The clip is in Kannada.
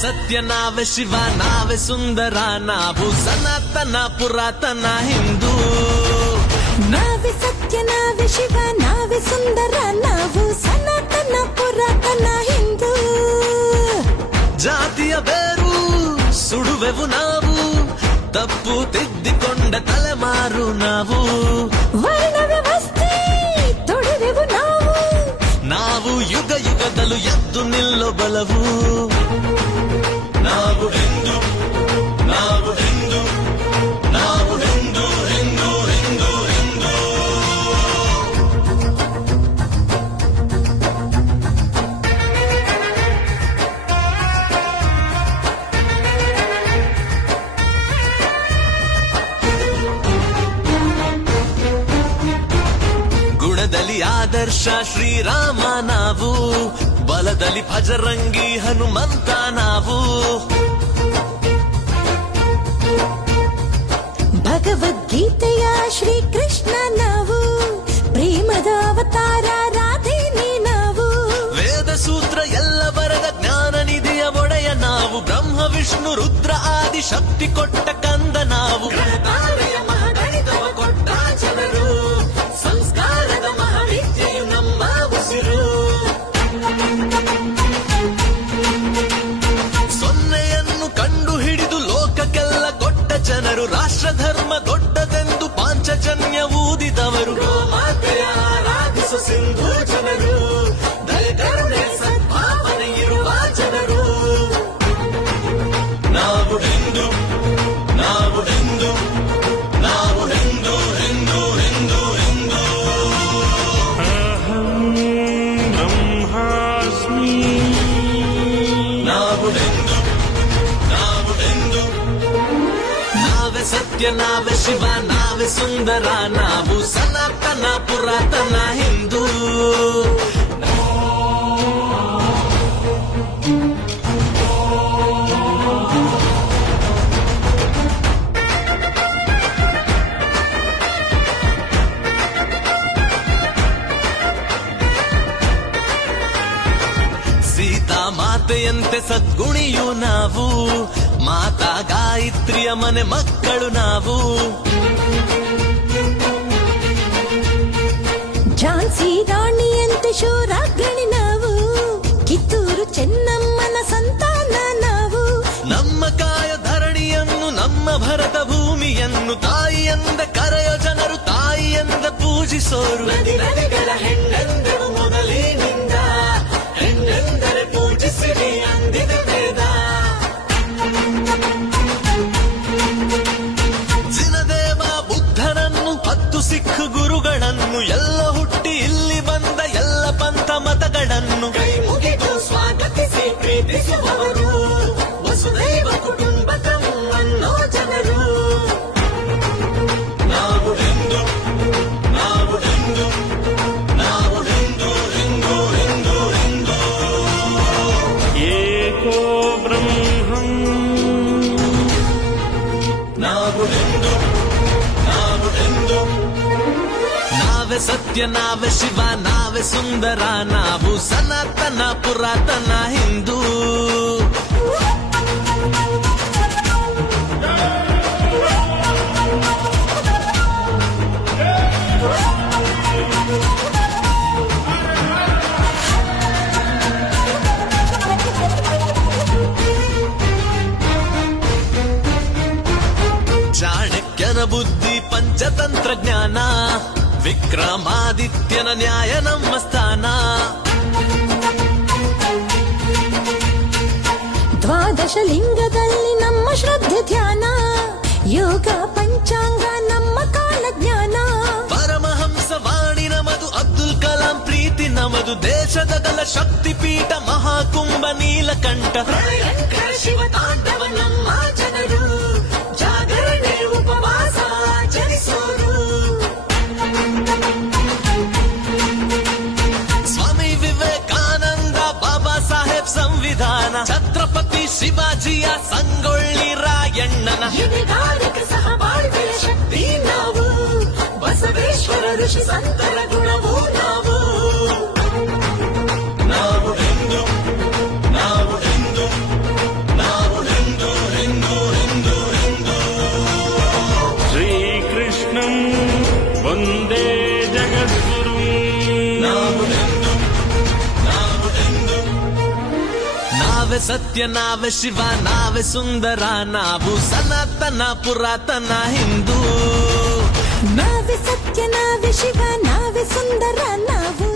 ಸತ್ಯ ನಾವೇ ಶಿವ ನಾವೇ ಸುಂದರ ನಾವು ಸನಾತನ ಪುರಾತನ ಹಿಂದೂ ನಾವೇ ಸತ್ಯ ನಾವೇ ಶಿವ ನಾವೇ ಸುಂದರ ನಾವು ಸನಾತನ ಪುರಾತನ ಹಿಂದೂ ಜಾತಿಯ ಬೇರು ಸುಡುವೆವು ನಾವು ತಪ್ಪು ತಿದ್ದಿಕೊಂಡ ತಲೆಮಾರು ನಾವು ವರ್ಣ ವ್ಯವಸ್ಥೆ ತೊಡೆವೆವು ನಾವು ಯುಗ ಯುಗದಲ್ಲೂ ಎದ್ದು ನಿಲ್ಲೋ ಬಲವು ನಾವು ಹಿಂದೂ ನಾವು ಹಿಂದೂ ನಾವು ಹಿಂದೂ ಹಿಂದೂ ಹಿಂದೂ ಹಿಂದೂ ಗುಣದಲ್ಲಿ ಆದರ್ಶ ಶ್ರೀರಾಮ ನಾವು ಬಲದಲ್ಲಿ ಭಜರಂಗಿ ಹನುಮಂತ ನಾವು ಭಗವದ್ಗೀತೆಯ ಶ್ರೀಕೃಷ್ಣ ನಾವು ಪ್ರೇಮದ ಅವತಾರ ರಾಧೇನಿ ನಾವು ವೇದ ಸೂತ್ರ ಎಲ್ಲ ಬರದ ಜ್ಞಾನ ನಿಧಿಯ ಒಡೆಯ ನಾವು ಬ್ರಹ್ಮ ವಿಷ್ಣು ರುದ್ರ ಆದಿ ಶಕ್ತಿ ಕೊಟ್ಟ ಕಂದ ನಾವು ಮಹಾಗಣಿತವ ಕೊಟ್ಟ ಜನರು ಸಂಸ್ಕಾರದ ಮಹಾವಿದ್ಯೆಯು ನಮ್ಮ ಉಸಿರು ಸೊನ್ನೆಯನ್ನು ಕಂಡು ಹಿಡಿದು ಲೋಕಕ್ಕೆಲ್ಲ ಕೊಟ್ಟ ಜನರು ರಾಷ್ಟ್ರ ಧರ್ಮ ದೊಡ್ಡದೆಂದು ಪಾಂಚಜನ್ಯ ಊದಿದವರು ಗೋಮಾತೆಯ ಆರಾಧಿಸು ಸಿಂಧು ಜನರು ದಯ ಕರುಣೆ ಸದ್ಭಾವನೆ ಇರುವ ಜನರು ನಾವು ಹಿಂದೂ ನಾವು ಹಿಂದೂ ನಾವು ಹಿಂದೂ ಹಿಂದೂ ಹಿಂದೂ ಹಿಂದೂ ಬ್ರಹ್ಮಾಸ್ಮಿ ನಾವು ಹಿಂದೂ ನಾವು ಹಿಂದೂ ನಾವೇ ಸತ್ಯ ನಾವೇ ಶಿವ ನಾವೇ ಸುಂದರ ನಾವು ಸನಾತನ ಪುರಾತನ ಹಿಂದೂ ಸೀತಾ ಮಾತೆಯಂತೆ ಸದ್ಗುಣಿಯು ನಾವು ಮಾತಾ ಗಾಯತ್ರಿಯ ಮನೆ ಮಕ್ಕಳು ನಾವು ಝಾನ್ಸಿ ರಾಣಿಯಂತೆ ಶೂರಾಗ್ರಣಿ ನಾವು ಕಿತ್ತೂರು ಚೆನ್ನಮ್ಮನ ಸಂತಾನ ನಾವು ನಮ್ಮ ಕಾಯ ಧರಣಿಯನ್ನು ನಮ್ಮ ಭರತ ಭೂಮಿಯನ್ನು ತಾಯಿಯಂದ ಕರೆಯ ಜನರು ತಾಯಿಯಂದ ಪೂಜಿಸೋರು ನದಿ ನದಿಗಳ ಹೆಣ್ಣೆಂದೆವು ಮೊದಲಿನಿಂದ ಹೆಣ್ಣೆಂದರೆ ಪೂಜಿಸಿರಿ ಅಂದಿದೆ ವೇದ ಜಿನದೇವ ಬುದ್ಧನನ್ನು 10 ಸಿಖ್ ಗುರುಗಳನ್ನು ಎಲ್ಲ ಹುಟ್ಟಿ ಇಲ್ಲಿ ಬಂದ ಎಲ್ಲ ಪಂಥ ಮತಗಳನ್ನು ಕೈ ಮುಗಿದು ಸ್ವಾಗತಿಸಿ ಪ್ರೀತಿಸುವವರು ವಸುದೈವ ಕುಟುಂಬಕಂ ಅನ್ನೋ ಜನರು ನಾವು ಹಿಂದೂ ನಾವು ಹಿಂದೂ ನಾವು ಹಿಂದೂ ಹಿಂದೂ ಹಿಂದೂ ಹಿಂದೂ ಏಕೋ ಬ್ರಹ್ಮಂ ನಾವು ಹಿಂದೂ ನಾವು ಹಿಂದೂ ನಾವೇ ಸತ್ಯ ನಾವೇ ಶಿವ ನಾವೇ ಸುಂದರ ನಾವು ಸನಾತನ ಪುರಾತನ ಹಿಂದೂ ಚಾಣಕ್ಯನ ಬುದ್ಧಿ ಪಂಚತಂತ್ರ ಜ್ಞಾನ ವಿಕ್ರಮಾದಿತ್ಯನ ನ್ಯಾಯ ನಮ್ಮ ಸ್ಥಾನ ದ್ವಾದಶ ಲಿಂಗದಲ್ಲಿ ನಮ್ಮ ಶ್ರದ್ಧೆ ಧ್ಯಾನ ಯೋಗ ಪಂಚಾಂಗ ನಮ್ಮ ಕಾಲ ಜ್ಞಾನ ಪರಮಹಂಸ ವಾಣಿ ನಮದು ಅಬ್ದುಲ್ ಕಲಾಂ ಪ್ರೀತಿ ನಮದು ದೇಶದ ಶಕ್ತಿ ಪೀಠ ಮಹಾಕುಂಭ ನೀಲಕಂಠ ಶಿವ ತಾಂಡವ ನಮ್ಮ ಜನರು ಜಾಗರಣೆ ಉಪವಾಸ ಆಚರಿಸೋರು ಸ್ವಾಮಿ ವಿವೇಕಾನಂದ ಬಾಬಾ ಸಾಹೇಬ್ ಸಂವಿಧಾನ ಛತ್ರಪತಿ ಶಿವಾಜಿಯ ಸಂಗೊಳ್ಳಿ ರಾಯಣ್ಣನ ಎದೆಗಾರಿಕೆ ಸಹಬಾಳ್ವೆಯ ಶಕ್ತಿ ನಾವು ಬಸವೇಶ್ವರ ಋಷಿ ಸಂತರ ಗುಣವೂ ನಾವು ನಾವು ಹಿಂದೂ ನಾವು ಹಿಂದೂ ब्रह्मम् वन्दे जगद्गुरुम् ನಾವೇ ಸತ್ಯ ನಾವೇ ಶಿವ ನಾವೇ ಸುಂದರ ನಾವು ಸನಾತನ ಪುರಾತನ ಹಿಂದೂ ನಾವೇ ಸತ್ಯ ನಾವೇ ಶಿವ ನಾವೇ ಸುಂದರ ನಾವು